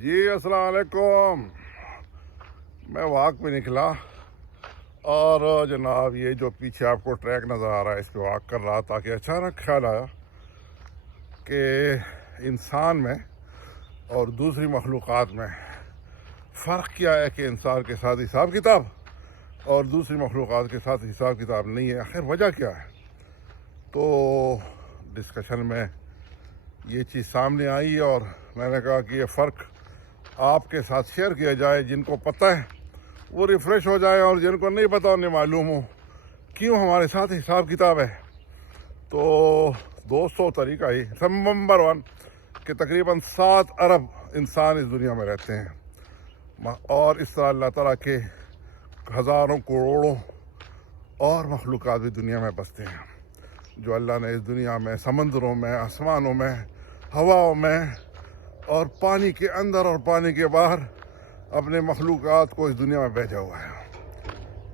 جی السلام علیکم. میں واک پہ نکلا اور جناب یہ جو پیچھے آپ کو ٹریک نظر آ رہا ہے اس پہ واک کر رہا تھا کہ اچانک خیال آیا کہ انسان میں اور دوسری مخلوقات میں فرق کیا ہے کہ انسان کے ساتھ حساب کتاب اور دوسری مخلوقات کے ساتھ حساب کتاب نہیں ہے. آخر وجہ کیا ہے؟ تو ڈسکشن میں یہ چیز سامنے آئی اور میں نے کہا کہ یہ فرق آپ کے ساتھ شیئر کیا جائے. جن کو پتہ ہے وہ ریفریش ہو جائے اور جن کو نہیں پتہ انہیں معلوم ہو کیوں ہمارے ساتھ حساب کتاب ہے. تو دوستوں طریقہ ہی نمبر 1 کہ تقریباً 7 ارب انسان اس دنیا میں رہتے ہیں اور اس طرح اللہ تعالیٰ کے ہزاروں کروڑوں اور مخلوقات بھی دنیا میں بستے ہیں جو اللہ نے اس دنیا میں سمندروں میں آسمانوں میں ہواؤں میں اور پانی کے اندر اور پانی کے باہر اپنے مخلوقات کو اس دنیا میں بھیجا ہوا ہے.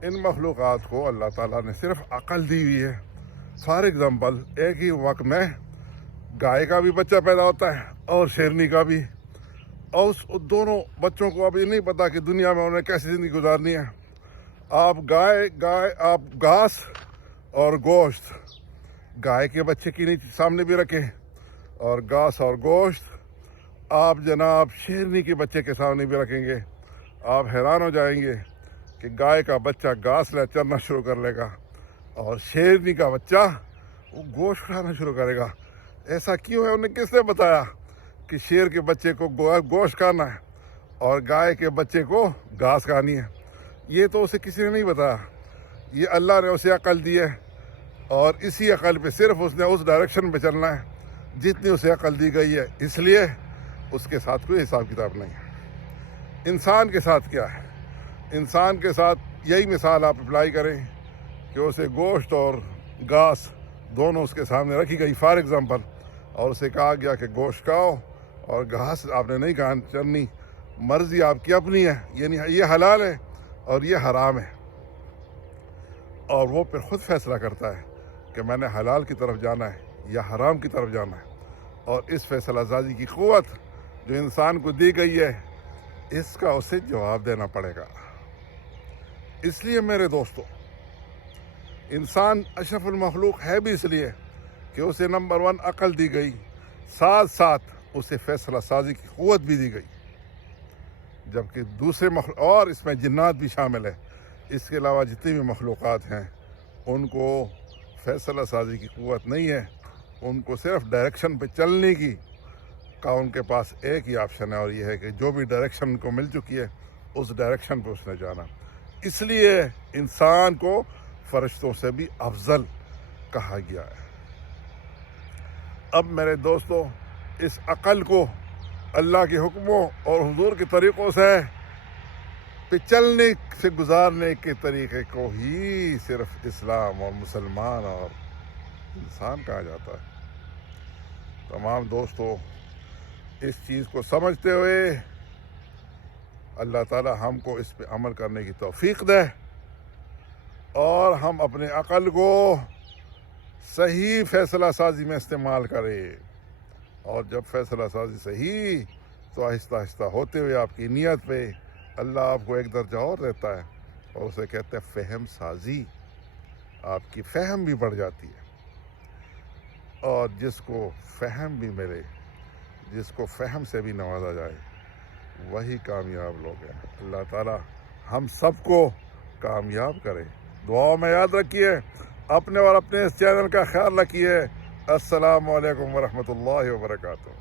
ان مخلوقات کو اللہ تعالیٰ نے صرف عقل دی ہوئی ہے. فار ایگزامپل ایک ہی وقت میں گائے کا بھی بچہ پیدا ہوتا ہے اور شیرنی کا بھی, اور اس دونوں بچوں کو ابھی نہیں پتا کہ دنیا میں انہیں کیسی زندگی گزارنی ہے. آپ آپ گھاس اور گوشت گائے کے بچے کی سامنے بھی رکھیں اور گھاس اور گوشت آپ جناب شیرنی کے بچے کے سامنے بھی رکھیں گے, آپ حیران ہو جائیں گے کہ گائے کا بچہ گھاس لے چرنا شروع کر لے گا اور شیرنی کا بچہ وہ گوشت کھانا شروع کرے گا. ایسا کیوں ہے؟ انہیں کس نے بتایا کہ شیر کے بچے کو گوشت کھانا ہے اور گائے کے بچے کو گھاس کھانی ہے؟ یہ تو اسے کسی نے نہیں بتایا. یہ اللہ نے اسے عقل دی ہے اور اسی عقل پہ صرف اس نے اس ڈائریکشن پہ چلنا ہے جتنی اسے عقل دی گئی ہے. اس لیے اس کے ساتھ کوئی حساب کتاب نہیں ہے. انسان کے ساتھ کیا ہے؟ انسان کے ساتھ یہی مثال آپ اپلائی کریں کہ اسے گوشت اور گھاس دونوں اس کے سامنے رکھی گئی فار ایگزامپل, اور اسے کہا گیا کہ گوشت کھاؤ اور گھاس آپ نے نہیں چرنی, مرضی آپ کی اپنی ہے, یہ حلال ہے اور یہ حرام ہے. اور وہ پھر خود فیصلہ کرتا ہے کہ میں نے حلال کی طرف جانا ہے یا حرام کی طرف جانا ہے. اور اس فیصلہ سازی کی قوت جو انسان کو دی گئی ہے اس کا اسے جواب دینا پڑے گا. اس لیے میرے دوستو, انسان اشرف المخلوق ہے بھی اس لیے کہ اسے نمبر 1 عقل دی گئی, ساتھ ساتھ اسے فیصلہ سازی کی قوت بھی دی گئی. جبکہ دوسرے اور اس میں جنات بھی شامل ہے, اس کے علاوہ جتنی بھی مخلوقات ہیں ان کو فیصلہ سازی کی قوت نہیں ہے. ان کو صرف ڈائریکشن پہ چلنے کی کا ان کے پاس ایک ہی آپشن ہے, اور یہ ہے کہ جو بھی ڈائریکشن ان کو مل چکی ہے اس ڈائریکشن پہ اس نے جانا. اس لیے انسان کو فرشتوں سے بھی افضل کہا گیا ہے. اب میرے دوستو, اس عقل کو اللہ کے حکموں اور حضور کے طریقوں سے پہ چلنے سے گزارنے کے طریقے کو ہی صرف اسلام اور مسلمان اور انسان کہا جاتا ہے. تمام دوستو, اس چیز کو سمجھتے ہوئے اللہ تعالی ہم کو اس پہ عمل کرنے کی توفیق دے اور ہم اپنے عقل کو صحیح فیصلہ سازی میں استعمال کریں. اور جب فیصلہ سازی صحیح تو آہستہ آہستہ ہوتے ہوئے آپ کی نیت پہ اللہ آپ کو ایک درجہ اور دیتا ہے اور اسے کہتے ہیں فہم سازی. آپ کی فہم بھی بڑھ جاتی ہے اور جس کو فہم بھی ملے, جس کو فہم سے بھی نوازا جائے, وہی کامیاب لوگ ہیں. اللہ تعالی ہم سب کو کامیاب کرے. دعاؤں میں یاد رکھیے, اپنے اور اپنے اس چینل کا خیال رکھیے. السلام علیکم ورحمۃ اللہ وبرکاتہ.